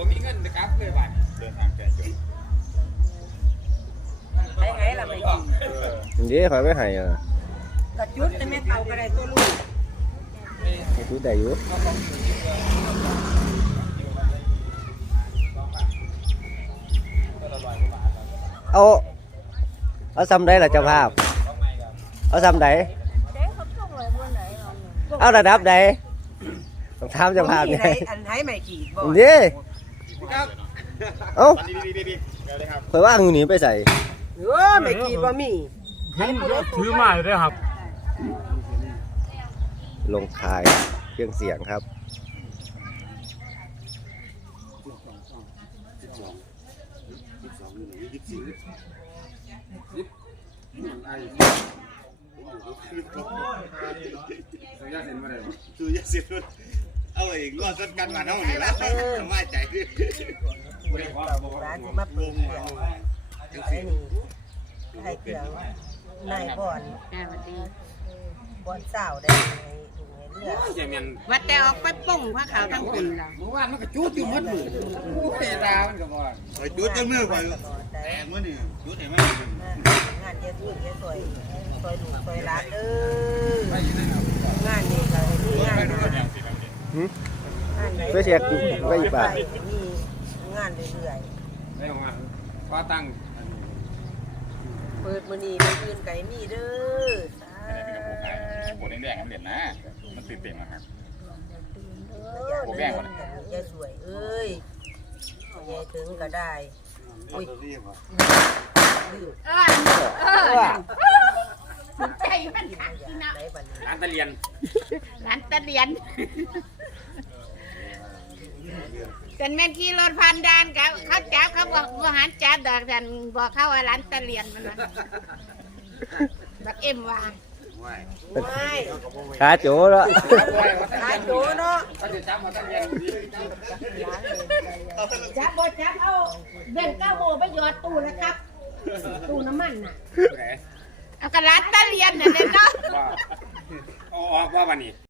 ผมมีเงินนะครับเลยบัตรเดินทางแก่จนไปไงล่ะไม่กินเดี๋ยวคอยไม่ให้อะกระจุดแต่แม่เฒ่าก็ได้ตัวลูกดูได้อยู่เอาเอาซ้ำได้ล่ะเจ้าภาพเอาซ้ำไดเอาระดับใดต้องถามเจ้าภาพนี่เนี่ยอันให้ไม่กี่บ่เด้ เอ้าดีดีดีดีเดี๋ยวเลยครับคอยว่างอยู่นี่ไปใส่เออไม่กี่บ่มีผมถือมาอยู่ด้วยครับ ลงท้ายเครื่องเสียงครับคือยาสิรุดเอาเเองก็ต้นกันมาเท่านี้ล้วสบาใจดิร้านสิมาเปิดเรื่องไอ้นี่ให้เครื่องนายบ่อนบ่อนสาวได้เรือเจมินว่าแต่ออกไปป่งพระขาวทั้งคุณล่ะเมื่อวานมันก็จูดอยู่มัดมือโอ้ยดามันก็บอกคอยจุดจนมือคอยตลอดแต่เมื่อนี่จุดเห็นไหมงานเยอะขึ้นเยอะสวยสวยลูกสวยร้านเด้องานนี้ก็มีงานนะ หืมงานไหนเพื่อเสียก็อีกบาทมีงานเรื่อยได้ของมันก็ตั้งๆเปิดมื้อนี้มื้ออื่นไก่มีเด้อสาโบแดงๆเด็ดนะ มันตื่นเต้นนะครับธุโบแดงยายสวยเอ้ยยายถึงก็ได้ อุ้ยลืมเออเออ มันใจมันกินขัดยาที่เนาะได้บัดนี้ร้านตะเลียนร้านตะเลียนกันแม่นขี่รถพันดานเขาเขาจับเขาบอกว่าหันจับดอกกันบอกเขาว่าร้านตะเลียนมันว่าบักเอ็มว่าไม่ขาโจแล้วขายโดเนาะก็จะจับมาตะเลียนจับบ่จับเอาเบ่งเก้าโมไปหยอดตู้นะครับ ตู้น้ำมันน่ะไหน เอากระร้านตะเลียนน่ะเลยเนาะว่าออกว่าวันนี้